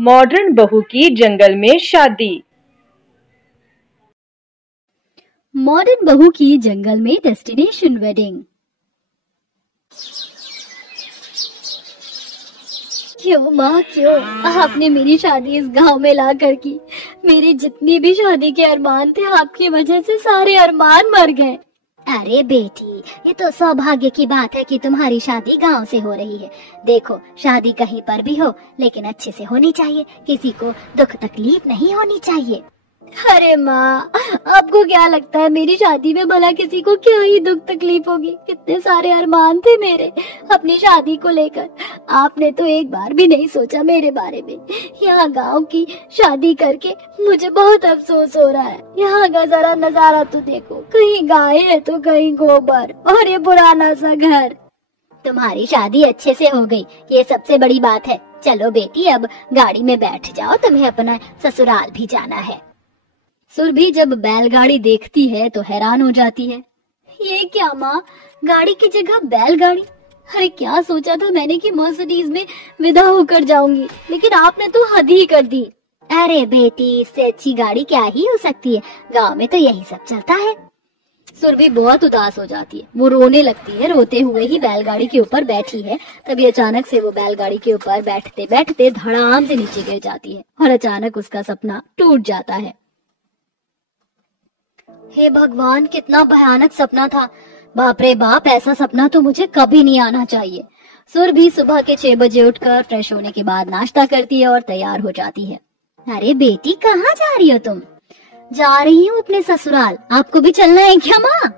Modern बहू की जंगल में शादी। मॉडर्न बहू की जंगल में डेस्टिनेशन वेडिंग। क्यों माँ क्यों आपने मेरी शादी इस गांव में ला कर की? मेरे जितनी भी शादी के अरमान थे आपकी वजह से सारे अरमान मर गए। अरे बेटी, ये तो सौभाग्य की बात है कि तुम्हारी शादी गांव से हो रही है। देखो, शादी कहीं पर भी हो लेकिन अच्छे से होनी चाहिए, किसी को दुख तकलीफ नहीं होनी चाहिए। अरे माँ, आपको क्या लगता है मेरी शादी में भला किसी को क्या ही दुख तकलीफ होगी? कितने सारे अरमान थे मेरे अपनी शादी को लेकर। आपने तो एक बार भी नहीं सोचा मेरे बारे में। यहाँ गांव की शादी करके मुझे बहुत अफसोस हो रहा है। यहाँ का जरा नजारा तो देखो, कहीं गाय है तो कहीं गोबर और ये पुराना सा घर। तुम्हारी शादी अच्छे से हो गई, ये सबसे बड़ी बात है। चलो बेटी, अब गाड़ी में बैठ जाओ, तुम्हें अपना ससुराल भी जाना है। सुरभि जब बैलगाड़ी देखती है तो हैरान हो जाती है। ये क्या माँ, गाड़ी की जगह बैलगाड़ी? अरे क्या सोचा था मैंने कि मर्सिडीज में विदा होकर जाऊंगी, लेकिन आपने तो हद ही कर दी। अरे बेटी, इससे अच्छी गाड़ी क्या ही हो सकती है, गांव में तो यही सब चलता है। सुरभि बहुत उदास हो जाती है, वो रोने लगती है। रोते हुए ही बैलगाड़ी के ऊपर बैठी है, तभी अचानक से वो बैलगाड़ी के ऊपर बैठते बैठते धड़ाम से नीचे गिर जाती है और अचानक उसका सपना टूट जाता है। हे भगवान, कितना भयानक सपना था। बाप रे बाप, ऐसा सपना तो मुझे कभी नहीं आना चाहिए। सुरभि सुबह के 6 बजे उठकर फ्रेश होने के बाद नाश्ता करती है और तैयार हो जाती है। अरे बेटी, कहाँ जा रही हो तुम? जा रही हूँ अपने ससुराल। आपको भी चलना है क्या माँ?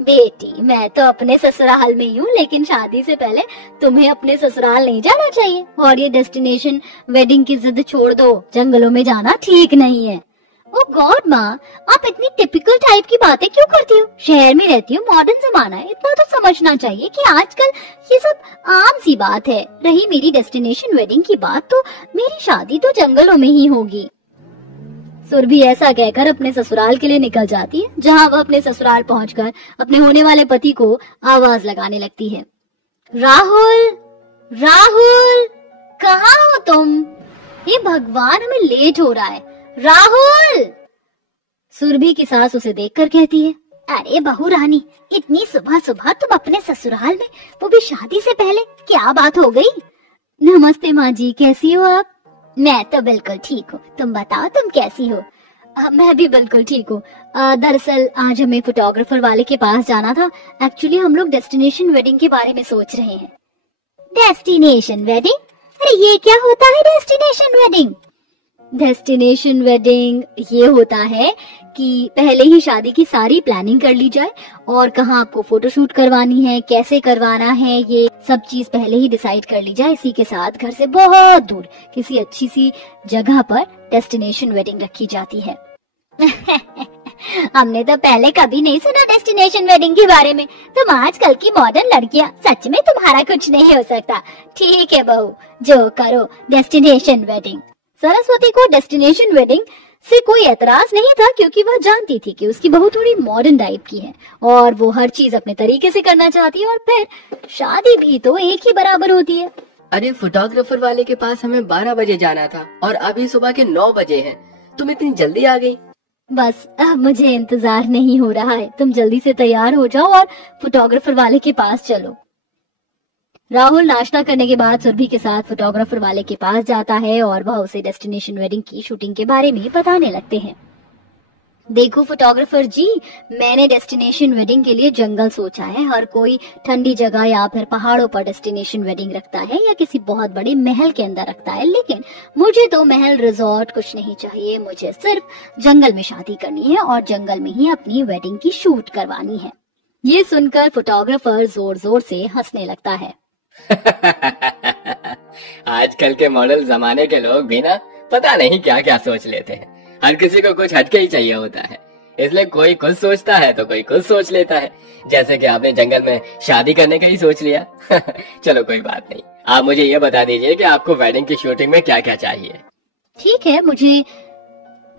बेटी, मैं तो अपने ससुराल में ही हूँ, लेकिन शादी से पहले तुम्हें अपने ससुराल नहीं जाना चाहिए। और ये डेस्टिनेशन वेडिंग की जिद छोड़ दो, जंगलों में जाना ठीक नहीं है। ओ गॉड माँ, आप इतनी टिपिकल टाइप की बातें क्यों करती हो? शहर में रहती हो, मॉडर्न जमाना है, इतना तो समझना चाहिए कि आजकल ये सब आम सी बात है। रही मेरी डेस्टिनेशन वेडिंग की बात, तो मेरी शादी तो जंगलों में ही होगी। सुरभि ऐसा कहकर अपने ससुराल के लिए निकल जाती है, जहाँ वह अपने ससुराल पहुंचकर अपने होने वाले पति को आवाज लगाने लगती है। राहुल, राहुल, कहाँ हो तुम? हे भगवान, हमें लेट हो रहा है। राहुल! सुरभि की सास उसे देखकर कहती है, अरे बहू रानी, इतनी सुबह सुबह तुम अपने ससुराल में, वो भी शादी से पहले, क्या बात हो गई? नमस्ते माँ जी, कैसी हो आप? मैं तो बिल्कुल ठीक हूँ, तुम बताओ तुम कैसी हो? मैं भी बिल्कुल ठीक हूँ। दरअसल आज हमें फोटोग्राफर वाले के पास जाना था। एक्चुअली हम लोग डेस्टिनेशन वेडिंग के बारे में सोच रहे हैं। Destination wedding? अरे ये क्या होता है डेस्टिनेशन वेडिंग? डेस्टिनेशन वेडिंग ये होता है कि पहले ही शादी की सारी प्लानिंग कर ली जाए और कहाँ आपको फोटोशूट करवानी है, कैसे करवाना है, ये सब चीज पहले ही डिसाइड कर ली जाए। इसी के साथ घर से बहुत दूर किसी अच्छी सी जगह पर डेस्टिनेशन वेडिंग रखी जाती है। हमने तो पहले कभी नहीं सुना डेस्टिनेशन वेडिंग के बारे में। तुम आजकल की मॉडर्न लड़कियां, सच में तुम्हारा कुछ नहीं हो सकता। ठीक है बहू, जो करो डेस्टिनेशन वेडिंग। सरस्वती को डेस्टिनेशन वेडिंग से कोई एतराज नहीं था, क्योंकि वह जानती थी कि उसकी बहू थोड़ी मॉडर्न टाइप की है और वो हर चीज अपने तरीके से करना चाहती है, और फिर शादी भी तो एक ही बराबर होती है। अरे फोटोग्राफर वाले के पास हमें 12 बजे जाना था और अभी सुबह के 9 बजे हैं। तुम इतनी जल्दी आ गई? बस अब मुझे इंतजार नहीं हो रहा है, तुम जल्दी से तैयार हो जाओ और फोटोग्राफर वाले के पास चलो। राहुल नाश्ता करने के बाद सुरभि के साथ फोटोग्राफर वाले के पास जाता है और वह उसे डेस्टिनेशन वेडिंग की शूटिंग के बारे में बताने लगते हैं। देखो फोटोग्राफर जी, मैंने डेस्टिनेशन वेडिंग के लिए जंगल सोचा है। हर कोई ठंडी जगह या फिर पहाड़ों पर डेस्टिनेशन वेडिंग रखता है या किसी बहुत बड़े महल के अंदर रखता है, लेकिन मुझे तो महल, रिजॉर्ट कुछ नहीं चाहिए। मुझे सिर्फ जंगल में शादी करनी है और जंगल में ही अपनी वेडिंग की शूट करवानी है। ये सुनकर फोटोग्राफर जोर जोर से हंसने लगता है। आजकल के मॉडल जमाने के लोग भी ना पता नहीं क्या क्या सोच लेते हैं। हर किसी को कुछ हटके ही चाहिए होता है, इसलिए कोई कुछ सोचता है तो कोई कुछ सोच लेता है। जैसे कि आपने जंगल में शादी करने का ही सोच लिया। चलो कोई बात नहीं, आप मुझे ये बता दीजिए कि आपको वेडिंग की शूटिंग में क्या क्या चाहिए। ठीक है, मुझे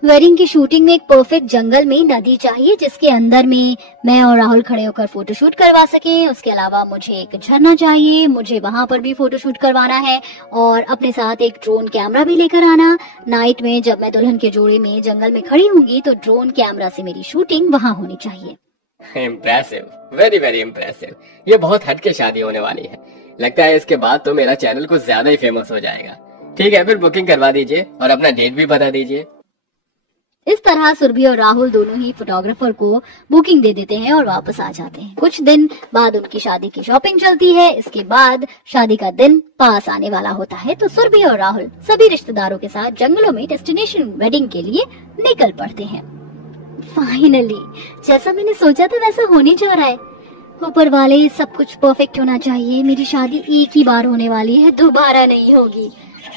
वेडिंग की शूटिंग में एक परफेक्ट जंगल में नदी चाहिए जिसके अंदर में मैं और राहुल खड़े होकर फोटोशूट करवा सकें। उसके अलावा मुझे एक झरना चाहिए, मुझे वहां पर भी फोटोशूट करवाना है और अपने साथ एक ड्रोन कैमरा भी लेकर आना। नाइट में जब मैं दुल्हन के जोड़े में जंगल में खड़ी होंगी तो ड्रोन कैमरा से मेरी शूटिंग वहां होनी चाहिए। Impressive, very very impressive. ये बहुत हटके शादी होने वाली है। लगता है इसके बाद तो मेरा चैनल कुछ ज्यादा ही फेमस हो जाएगा। ठीक है, फिर बुकिंग करवा दीजिए और अपना डेट भी बता दीजिए। इस तरह सुरभि और राहुल दोनों ही फोटोग्राफर को बुकिंग दे देते हैं और वापस आ जाते हैं। कुछ दिन बाद उनकी शादी की शॉपिंग चलती है। इसके बाद शादी का दिन पास आने वाला होता है तो सुरभि और राहुल सभी रिश्तेदारों के साथ जंगलों में डेस्टिनेशन वेडिंग के लिए निकल पड़ते हैं। फाइनली जैसा मैंने सोचा था वैसा होने जा रहा है। ऊपर वाले, सब कुछ परफेक्ट होना चाहिए। मेरी शादी एक ही बार होने वाली है, दोबारा नहीं होगी।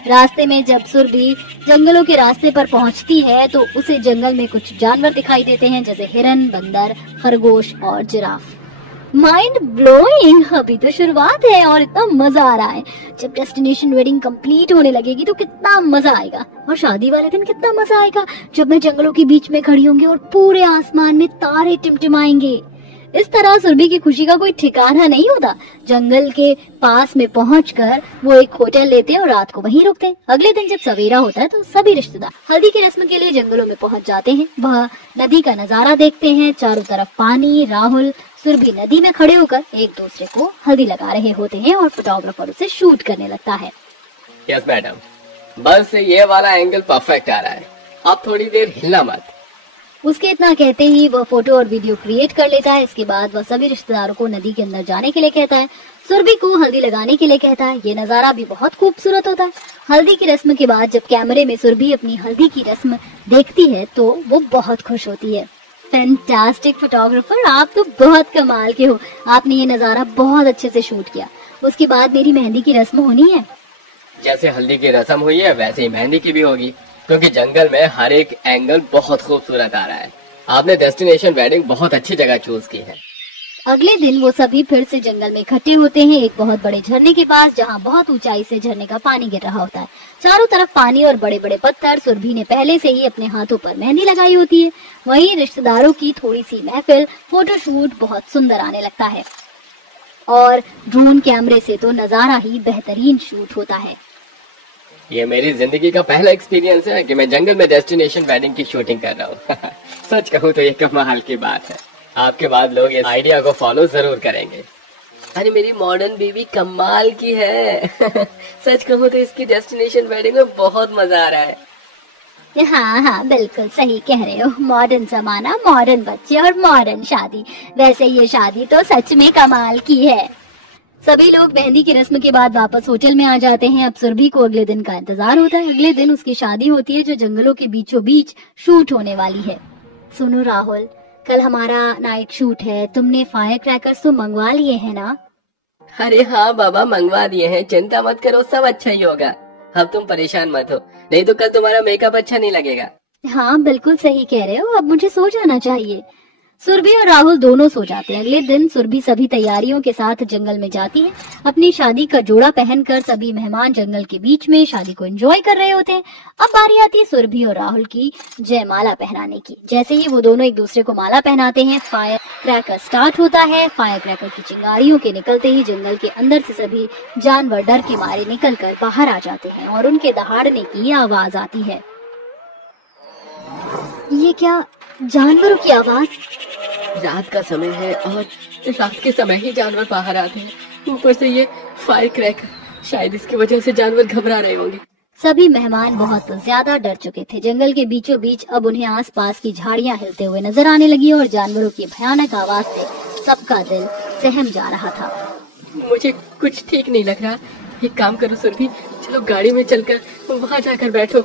रास्ते में जब सुरभि जंगलों के रास्ते पर पहुंचती है तो उसे जंगल में कुछ जानवर दिखाई देते हैं जैसे हिरन, बंदर, खरगोश और जिराफ। माइंड ब्लोइंग, अभी तो शुरुआत है और इतना मजा आ रहा है। जब डेस्टिनेशन वेडिंग कंप्लीट होने लगेगी तो कितना मजा आएगा। और शादी वाले दिन कितना मजा आएगा जब मैं जंगलों के बीच में खड़ी होंगी और पूरे आसमान में तारे टिमटिमाएंगे। इस तरह सुरभि की खुशी का कोई ठिकाना नहीं होता। जंगल के पास में पहुंचकर वो एक होटल लेते हैं और रात को वहीं रुकते हैं। अगले दिन जब सवेरा होता है तो सभी रिश्तेदार हल्दी की रस्म के लिए जंगलों में पहुंच जाते हैं। वह नदी का नजारा देखते हैं, चारों तरफ पानी। राहुल सुरभि नदी में खड़े होकर एक दूसरे को हल्दी लगा रहे होते हैं और फोटोग्राफर उसे शूट करने लगता है। यस मैडम, बस ये वाला एंगल परफेक्ट आ रहा है, आप थोड़ी देर हिलना मत। उसके इतना कहते ही वह फोटो और वीडियो क्रिएट कर लेता है। इसके बाद वह सभी रिश्तेदारों को नदी के अंदर जाने के लिए कहता है। सुरभि को हल्दी लगाने के लिए कहता है। ये नजारा भी बहुत खूबसूरत होता है। हल्दी की रस्म के बाद जब कैमरे में सुरभि अपनी हल्दी की रस्म देखती है तो वो बहुत खुश होती है। फैंटास्टिक फोटोग्राफर, आप तो बहुत कमाल के हो। आपने ये नजारा बहुत अच्छे से शूट किया। उसके बाद मेरी मेहंदी की रस्म होनी है। जैसे हल्दी की रस्म हुई है वैसे ही मेहंदी की भी होगी, क्योंकि जंगल में हर एक एंगल बहुत खूबसूरत आ रहा है। आपने डेस्टिनेशन वेडिंग बहुत अच्छी जगह चूज की है। अगले दिन वो सभी फिर से जंगल में इकट्ठे होते हैं एक बहुत बड़े झरने के पास जहाँ बहुत ऊंचाई से झरने का पानी गिर रहा होता है। चारों तरफ पानी और बड़े बड़े पत्थर। सुरभि ने पहले से ही अपने हाथों पर मेहंदी लगाई होती है। वहीं रिश्तेदारों की थोड़ी सी महफिल। फोटोशूट बहुत सुंदर आने लगता है और ड्रोन कैमरे से तो नजारा ही बेहतरीन शूट होता है। ये मेरी जिंदगी का पहला एक्सपीरियंस है कि मैं जंगल में डेस्टिनेशन वेडिंग की शूटिंग कर रहा हूँ। सच कहूँ तो ये कमाल की बात है। आपके बाद लोग इस आइडिया को फॉलो जरूर करेंगे। अरे मेरी मॉडर्न बीवी कमाल की है। सच कहूँ तो इसकी डेस्टिनेशन वेडिंग में बहुत मजा आ रहा है। हाँ हाँ, बिल्कुल सही कह रहे हो। मॉडर्न जमाना, मॉडर्न बच्चे और मॉडर्न शादी। वैसे ये शादी तो सच में कमाल की है। सभी लोग मेहंदी की रस्म के बाद वापस होटल में आ जाते हैं। अब सुरभि को अगले दिन का इंतजार होता है। अगले दिन उसकी शादी होती है जो जंगलों के बीचों बीच शूट होने वाली है। सुनो राहुल, कल हमारा नाइट शूट है। तुमने फायर क्रैकर्स तो मंगवा लिए हैं ना? अरे हाँ बाबा, मंगवा दिए हैं, चिंता मत करो, सब अच्छा ही होगा। अब तुम परेशान मत हो, नहीं तो कल तुम्हारा मेकअप अच्छा नहीं लगेगा। हाँ बिल्कुल सही कह रहे हो। अब मुझे सो जाना चाहिए। सुरभि और राहुल दोनों सो जाते हैं। अगले दिन सुरभि सभी तैयारियों के साथ जंगल में जाती है। अपनी शादी का जोड़ा पहनकर सभी मेहमान जंगल के बीच में शादी को एंजॉय कर रहे होते हैं। अब बारी आती है सुरभि और राहुल की जयमाला पहनाने की। जैसे ही वो दोनों एक दूसरे को माला पहनाते हैं, फायर क्रैकर स्टार्ट होता है। फायर क्रैकर की चिंगारियों के निकलते ही जंगल के अंदर से सभी जानवर डर के मारे निकल कर बाहर आ जाते हैं और उनके दहाड़ने की आवाज आती है। ये क्या, जानवरों की आवाज? रात का समय है और रात के समय ही जानवर बाहर आते हैं। ऊपर से ये फायर क्रैकर, शायद इसकी वजह से जानवर घबरा रहे होंगे। सभी मेहमान बहुत ज्यादा डर चुके थे। जंगल के बीचों बीच अब उन्हें आसपास की झाड़ियां हिलते हुए नजर आने लगी और जानवरों की भयानक आवाज से सबका दिल सहम जा रहा था। मुझे कुछ ठीक नहीं लग रहा। एक काम करो सुरभि, चलो गाड़ी में चलकर वहाँ जाकर बैठो।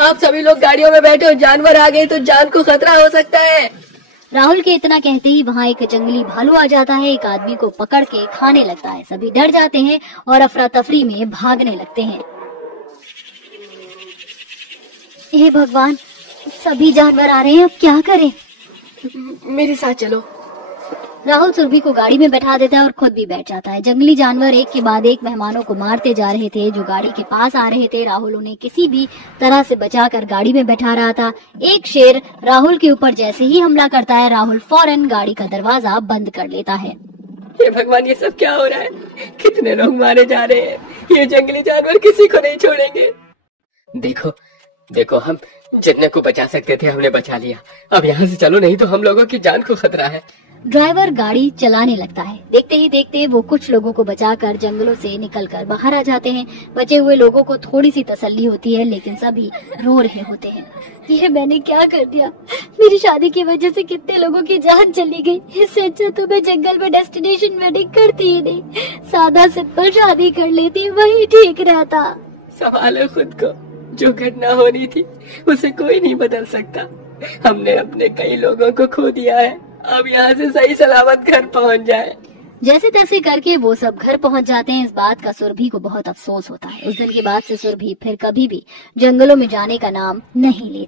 आप सभी लोग गाड़ियों में बैठो, जानवर आ गए तो जान को खतरा हो सकता है। राहुल के इतना कहते ही वहाँ एक जंगली भालू आ जाता है। एक आदमी को पकड़ के खाने लगता है। सभी डर जाते हैं और अफरा तफरी में भागने लगते हैं। हे भगवान, सभी जानवर आ रहे हैं, अब क्या करें? मेरे साथ चलो। राहुल सुरभि को गाड़ी में बैठा देता है और खुद भी बैठ जाता है। जंगली जानवर एक के बाद एक मेहमानों को मारते जा रहे थे जो गाड़ी के पास आ रहे थे। राहुल उन्हें किसी भी तरह से बचाकर गाड़ी में बैठा रहा था। एक शेर राहुल के ऊपर जैसे ही हमला करता है, राहुल फौरन गाड़ी का दरवाजा बंद कर लेता है। हे भगवान, ये सब क्या हो रहा है? कितने लोग मारे जा रहे हैं। ये जंगली जानवर किसी को नहीं छोड़ेंगे। देखो देखो, हम जितने को बचा सकते थे हमने बचा लिया। अब यहाँ से चलो, नहीं तो हम लोगों की जान को खतरा है। ड्राइवर गाड़ी चलाने लगता है। देखते ही देखते वो कुछ लोगों को बचाकर जंगलों से निकलकर बाहर आ जाते हैं। बचे हुए लोगों को थोड़ी सी तसल्ली होती है, लेकिन सभी रो रहे होते हैं। ये मैंने क्या कर दिया? मेरी शादी की वजह से कितने लोगों की जान चली गई। इससे अच्छा तो मैं जंगल में डेस्टिनेशन वेडिंग करती ही नहीं, सादा सिंपल शादी कर लेती, वही ठीक रहता। संभालो खुद को, जो घटना होनी थी उसे कोई नहीं बदल सकता। हमने अपने कई लोगों को खो दिया है। अब यहाँ से सही सलामत घर पहुँच जाए। जैसे तैसे करके वो सब घर पहुंच जाते हैं। इस बात का सुरभि को बहुत अफसोस होता है। उस दिन के बाद से सुरभि फिर कभी भी जंगलों में जाने का नाम नहीं लेती।